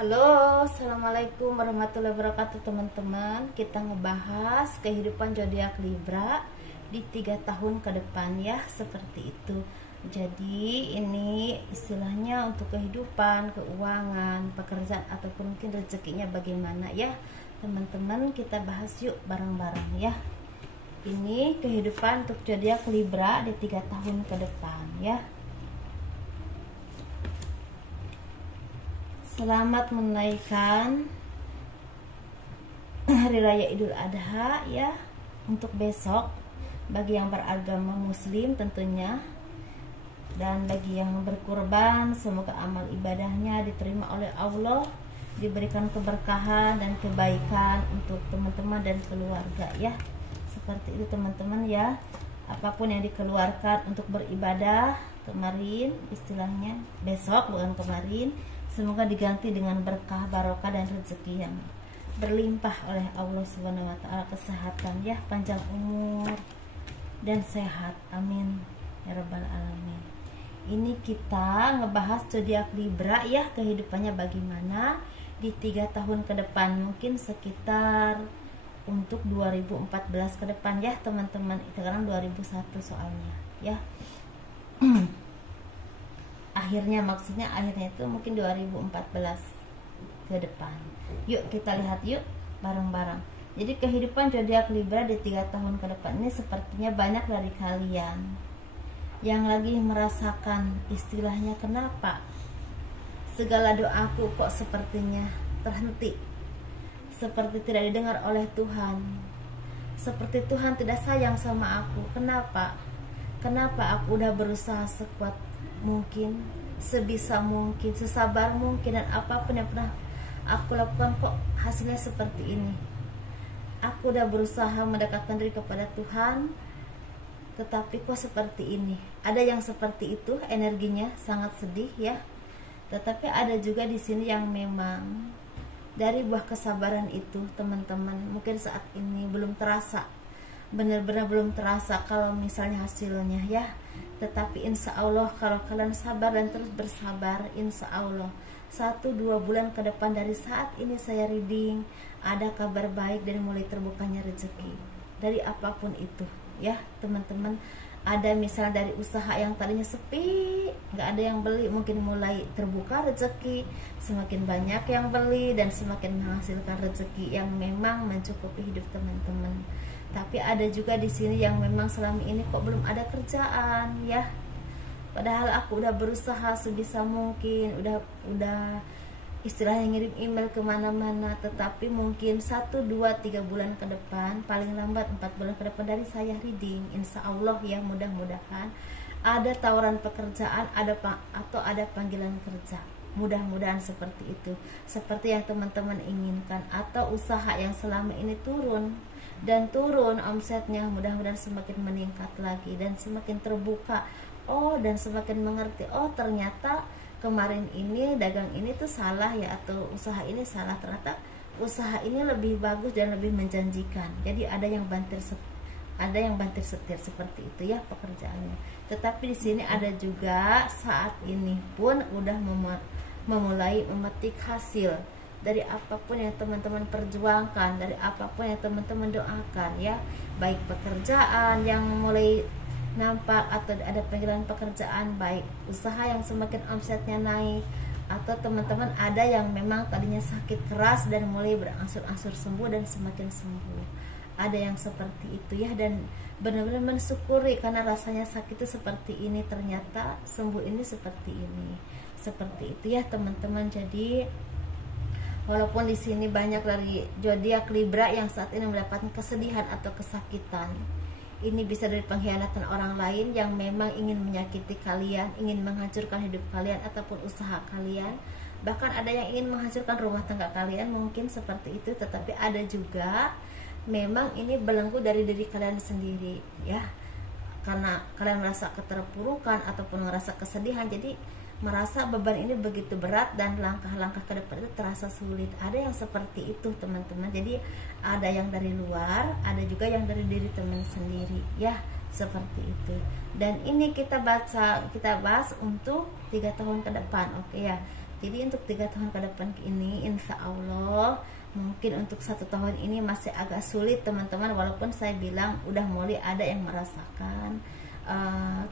Halo, assalamualaikum warahmatullahi wabarakatuh teman-teman. Kita ngebahas kehidupan zodiak Libra di 3 tahun ke depan ya, seperti itu. Jadi ini istilahnya untuk kehidupan, keuangan, pekerjaan ataupun mungkin rezekinya bagaimana ya teman-teman. Kita bahas yuk bareng-bareng ya. Ini kehidupan untuk zodiak Libra di 3 tahun ke depan ya. Selamat menunaikan Hari Raya Idul Adha ya untuk besok bagi yang beragama Muslim tentunya, dan bagi yang berkurban semoga amal ibadahnya diterima oleh Allah, diberikan keberkahan dan kebaikan untuk teman-teman dan keluarga ya. Seperti itu teman-teman ya. Apapun yang dikeluarkan untuk beribadah kemarin, istilahnya besok bukan kemarin, semoga diganti dengan berkah, barokah dan rezeki yang berlimpah oleh Allah Subhanahu wa taala, kesehatan ya, panjang umur dan sehat. Amin ya rabbal alamin. Ini kita ngebahas zodiak Libra ya, kehidupannya bagaimana di 3 tahun ke depan, mungkin sekitar untuk 2014 ke depan ya teman-teman. Sekarang 2001 soalnya ya. Akhirnya, maksudnya akhirnya itu mungkin 2014 ke depan. Yuk kita lihat yuk bareng-bareng. Jadi kehidupan zodiak Libra di 3 tahun ke depan ini sepertinya banyak dari kalian yang lagi merasakan istilahnya, kenapa segala doaku kok sepertinya terhenti, seperti tidak didengar oleh Tuhan, seperti Tuhan tidak sayang sama aku. Kenapa aku udah berusaha sekuat mungkin, sebisa mungkin, sesabar mungkin, dan apapun yang pernah aku lakukan kok hasilnya seperti ini. Aku udah berusaha mendekatkan diri kepada Tuhan, tetapi kok seperti ini. Ada yang seperti itu, energinya sangat sedih ya. Tetapi ada juga di sini yang memang dari buah kesabaran itu teman-teman, mungkin saat ini belum terasa, benar-benar belum terasa kalau misalnya hasilnya ya. Tetapi insya Allah kalau kalian sabar dan terus bersabar, insya Allah 1-2 bulan ke depan dari saat ini saya reading, ada kabar baik dan mulai terbukanya rezeki dari apapun itu ya teman-teman. Ada misalnya dari usaha yang tadinya sepi, nggak ada yang beli, mungkin mulai terbuka rezeki, semakin banyak yang beli dan semakin menghasilkan rezeki yang memang mencukupi hidup teman-teman. Tapi ada juga di sini yang memang selama ini kok belum ada kerjaan ya. Padahal aku udah berusaha sebisa mungkin, udah istilahnya ngirim email kemana-mana, tetapi mungkin 1-2-3 bulan ke depan, paling lambat 4 bulan ke depan dari saya reading, insya Allah ya, mudah-mudahan ada tawaran pekerjaan, atau ada panggilan kerja. Mudah-mudahan seperti itu, seperti yang teman-teman inginkan. Atau usaha yang selama ini turun omsetnya, mudah-mudahan semakin meningkat lagi dan semakin terbuka, dan semakin mengerti, ternyata kemarin ini dagang ini tuh salah ya, atau usaha ini salah, ternyata usaha ini lebih bagus dan lebih menjanjikan. Jadi ada yang bantir setir seperti itu ya pekerjaannya. Tetapi di sini ada juga saat ini pun udah memulai memetik hasil dari apapun yang teman-teman perjuangkan, dari apapun yang teman-teman doakan ya, baik pekerjaan yang mulai nampak atau ada panggilan pekerjaan, baik usaha yang semakin omsetnya naik, atau teman-teman ada yang memang tadinya sakit keras dan mulai berangsur-angsur sembuh dan semakin sembuh. Ada yang seperti itu ya, dan benar-benar mensyukuri karena rasanya sakit itu seperti ini, ternyata sembuh ini seperti ini. Seperti itu ya teman-teman. Jadi walaupun di sini banyak dari zodiak Libra yang saat ini mendapatkan kesedihan atau kesakitan, ini bisa dari pengkhianatan orang lain yang memang ingin menyakiti kalian, ingin menghancurkan hidup kalian ataupun usaha kalian. Bahkan ada yang ingin menghancurkan rumah tangga kalian, mungkin seperti itu. Tetapi ada juga memang ini belenggu dari diri kalian sendiri ya, karena kalian merasa keterpurukan ataupun merasa kesedihan, jadi merasa beban ini begitu berat dan langkah-langkah ke depan itu terasa sulit. Ada yang seperti itu teman-teman. Jadi ada yang dari luar, ada juga yang dari diri teman sendiri ya, seperti itu. Dan ini kita bahas untuk 3 tahun ke depan, oke ya. Jadi untuk 3 tahun ke depan ini insya Allah, mungkin untuk 1 tahun ini masih agak sulit teman-teman, walaupun saya bilang udah mulai ada yang merasakan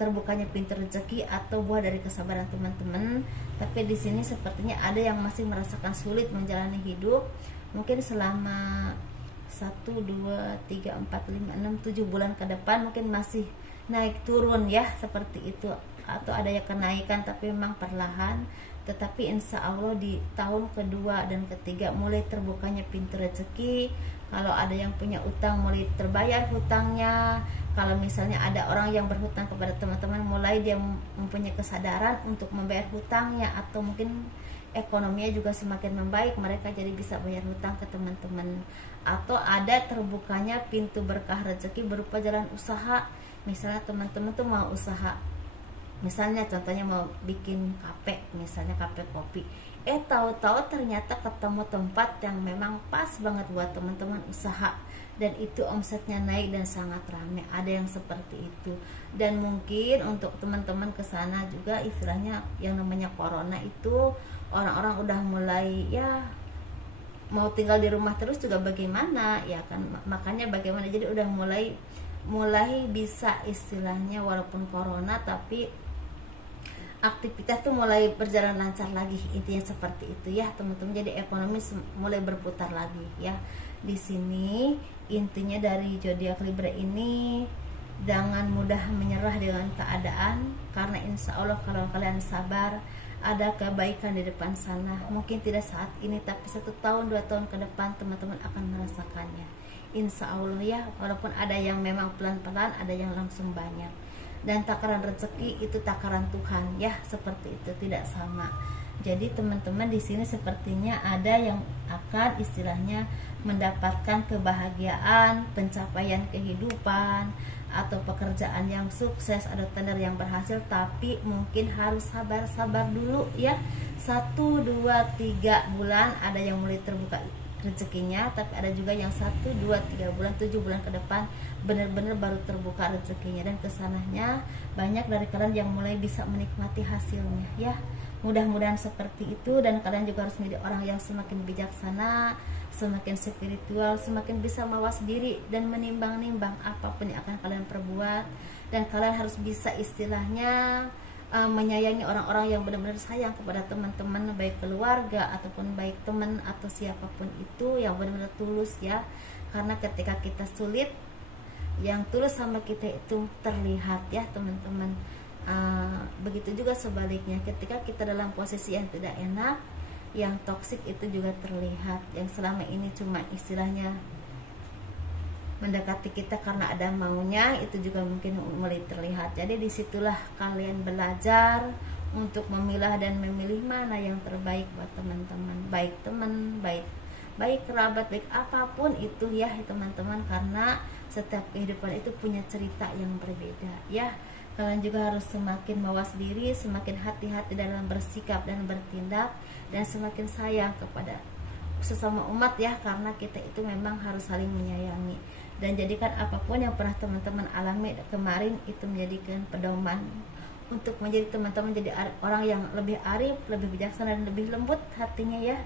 terbukanya pintu rezeki atau buah dari kesabaran teman-teman. Tapi di sini sepertinya ada yang masih merasakan sulit menjalani hidup. Mungkin selama 1, 2, 3, 4, 5, 6, 7 bulan ke depan mungkin masih naik turun ya, seperti itu, atau ada yang kenaikan tapi memang perlahan. Tetapi insya Allah di tahun kedua dan ketiga mulai terbukanya pintu rezeki. Kalau ada yang punya utang mulai terbayar hutangnya. Kalau misalnya ada orang yang berhutang kepada teman-teman, mulai dia mempunyai kesadaran untuk membayar hutangnya, atau mungkin ekonominya juga semakin membaik, mereka jadi bisa bayar hutang ke teman-teman. Atau ada terbukanya pintu berkah rezeki berupa jalan usaha. Misalnya teman-teman tuh mau usaha, misalnya contohnya mau bikin kafe, misalnya kafe kopi, tahu-tahu ternyata ketemu tempat yang memang pas banget buat teman-teman usaha, dan itu omsetnya naik dan sangat ramai. Ada yang seperti itu. Dan mungkin untuk teman-teman ke sana juga, istilahnya yang namanya corona itu, orang-orang udah mulai ya mau tinggal di rumah terus juga bagaimana ya kan, makanya bagaimana, jadi udah mulai bisa istilahnya walaupun corona tapi aktivitas tuh mulai berjalan lancar lagi, intinya seperti itu ya teman-teman. Jadi ekonomi mulai berputar lagi ya. Di sini intinya dari zodiak Libra ini, jangan mudah menyerah dengan keadaan, karena insya Allah kalau kalian sabar ada kebaikan di depan sana. Mungkin tidak saat ini, tapi 1 tahun 2 tahun ke depan teman-teman akan merasakannya, insya Allah ya. Walaupun ada yang memang pelan-pelan, ada yang langsung banyak. Dan takaran rezeki itu takaran Tuhan ya, seperti itu, tidak sama. Jadi teman-teman di sini sepertinya ada yang akan istilahnya mendapatkan kebahagiaan, pencapaian kehidupan, atau pekerjaan yang sukses, ada tender yang berhasil, tapi mungkin harus sabar-sabar dulu ya. 1, 2, 3 bulan ada yang mulai terbuka rezekinya, tapi ada juga yang 1, 2, 3 bulan, 7 bulan ke depan benar-benar baru terbuka rezekinya, dan kesananya banyak dari kalian yang mulai bisa menikmati hasilnya ya. Mudah-mudahan seperti itu, dan kalian juga harus menjadi orang yang semakin bijaksana, semakin spiritual, semakin bisa mawas diri dan menimbang-nimbang apapun yang akan kalian perbuat. Dan kalian harus bisa istilahnya menyayangi orang-orang yang benar-benar sayang kepada teman-teman, baik keluarga ataupun baik teman atau siapapun itu, yang benar-benar tulus ya. Karena ketika kita sulit, yang tulus sama kita itu terlihat ya teman-teman. Begitu juga sebaliknya, ketika kita dalam posisi yang tidak enak, yang toksik itu juga terlihat. Yang selama ini cuma istilahnya mendekati kita karena ada maunya, itu juga mungkin mulai terlihat. Jadi disitulah kalian belajar untuk memilah dan memilih mana yang terbaik buat teman-teman, baik teman, baik kerabat, baik apapun itu ya teman-teman. Karena setiap kehidupan itu punya cerita yang berbeda ya. Kalian juga harus semakin mawas diri, semakin hati-hati dalam bersikap dan bertindak, dan semakin sayang kepada sesama umat ya, karena kita itu memang harus saling menyayangi. Dan jadikan apapun yang pernah teman-teman alami kemarin itu menjadikan pedoman untuk menjadi teman-teman jadi orang yang lebih arif, lebih bijaksana, dan lebih lembut hatinya ya,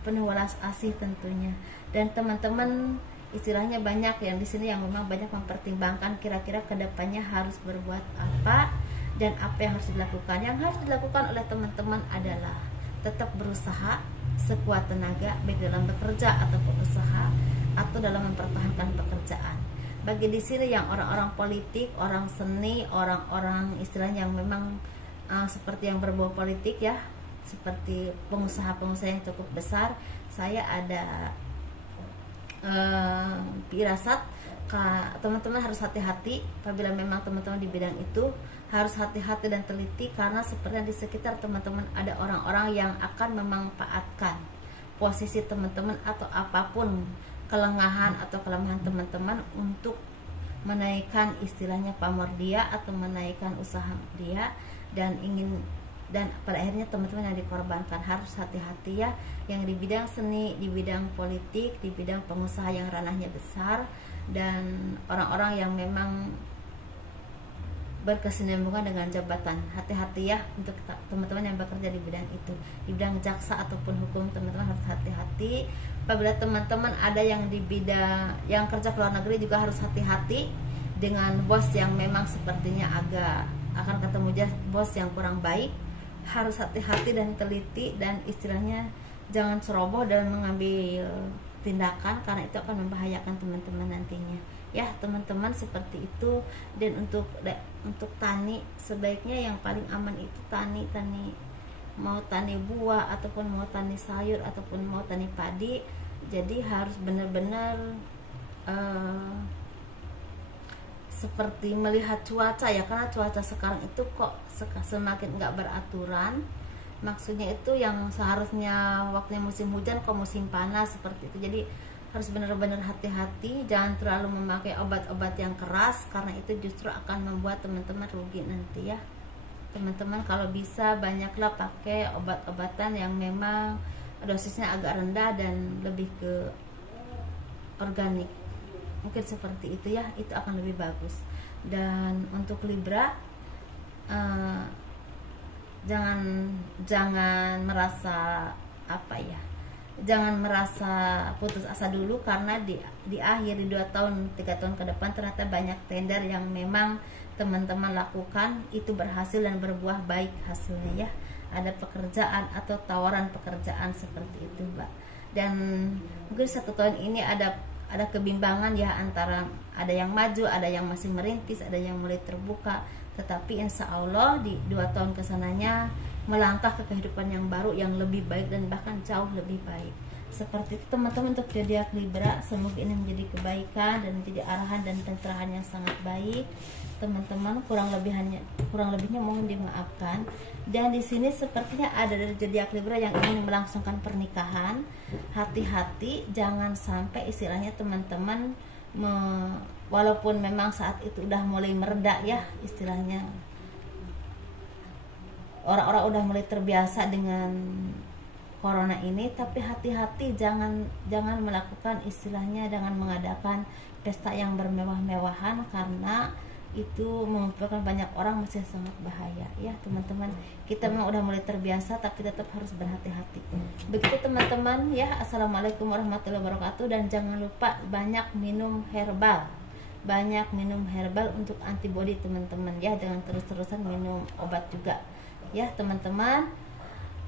penuh welas asih tentunya. Dan teman-teman istilahnya banyak yang di sini yang memang banyak mempertimbangkan kira-kira kedepannya harus berbuat apa dan apa yang harus dilakukan. Yang harus dilakukan oleh teman-teman adalah tetap berusaha sekuat tenaga, baik dalam bekerja ataupun usaha, atau dalam mempertahankan pekerjaan. Bagi di sini yang orang-orang politik, orang seni, orang-orang istilahnya yang memang seperti yang berbau politik ya, seperti pengusaha-pengusaha yang cukup besar, saya ada firasat teman-teman harus hati-hati. Apabila memang teman-teman di bidang itu, harus hati-hati dan teliti, karena sepertinya di sekitar teman-teman ada orang-orang yang akan memanfaatkan posisi teman-teman atau apapun kelengahan atau kelemahan teman-teman untuk menaikkan istilahnya pamor dia atau menaikkan usaha dia, dan pada akhirnya teman-teman yang dikorbankan. Harus hati-hati ya, yang di bidang seni, di bidang politik, di bidang pengusaha yang ranahnya besar, dan orang-orang yang memang berkesinambungan dengan jabatan. Hati-hati ya untuk teman-teman yang bekerja di bidang itu, di bidang jaksa ataupun hukum. Teman-teman harus hati-hati. Apabila teman-teman ada yang di bidang yang kerja ke luar negeri, juga harus hati-hati dengan bos yang memang sepertinya agak akan ketemu bos yang kurang baik. Harus hati-hati dan teliti, dan istilahnya jangan ceroboh dalam mengambil tindakan, karena itu akan membahayakan teman-teman nantinya. Ya teman-teman, seperti itu. Dan untuk tani, sebaiknya yang paling aman itu tani, mau tani buah ataupun mau tani sayur ataupun mau tani padi. Jadi harus benar-benar seperti melihat cuaca ya, karena cuaca sekarang itu kok semakin nggak beraturan. Maksudnya itu yang seharusnya waktunya musim hujan kok musim panas, seperti itu. Jadi harus benar-benar hati-hati, jangan terlalu memakai obat-obat yang keras, karena itu justru akan membuat teman-teman rugi nanti ya. Teman-teman kalau bisa banyaklah pakai obat-obatan yang memang dosisnya agak rendah dan lebih ke organik, mungkin seperti itu ya, itu akan lebih bagus. Dan untuk Libra, jangan merasa jangan merasa putus asa dulu, karena di akhir, di 2 tahun 3 tahun ke depan ternyata banyak tender yang memang teman-teman lakukan itu berhasil dan berbuah baik hasilnya ya. Ada pekerjaan atau tawaran pekerjaan seperti itu Mbak. Dan mungkin 1 tahun ini ada kebimbangan ya, antara ada yang maju, ada yang masih merintis, ada yang mulai terbuka. Tetapi insya Allah di 2 tahun kesananya melangkah ke kehidupan yang baru, yang lebih baik dan bahkan jauh lebih baik. Seperti itu teman-teman untuk zodiak Libra. Semoga ini menjadi kebaikan dan menjadi arahan dan pencerahan yang sangat baik. Teman-teman kurang lebihnya mohon dimaafkan. Dan di sini sepertinya ada dari zodiak Libra yang ingin melangsungkan pernikahan. Hati-hati, jangan sampai istilahnya teman-teman walaupun memang saat itu udah mulai mereda ya, istilahnya orang-orang udah mulai terbiasa dengan corona ini, tapi hati-hati, jangan melakukan istilahnya, jangan mengadakan pesta yang bermewah-mewahan, karena itu mengumpulkan banyak orang masih sangat bahaya ya teman-teman. Kita memang udah mulai terbiasa, tapi tetap harus berhati-hati. Begitu teman-teman ya. Assalamualaikum warahmatullahi wabarakatuh. Dan jangan lupa banyak minum herbal untuk antibody teman-teman ya, jangan terus-terusan minum obat juga ya teman-teman.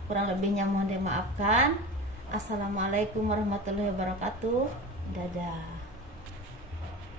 Kurang lebihnya mohon dimaafkan. Assalamualaikum warahmatullahi wabarakatuh. Dadah.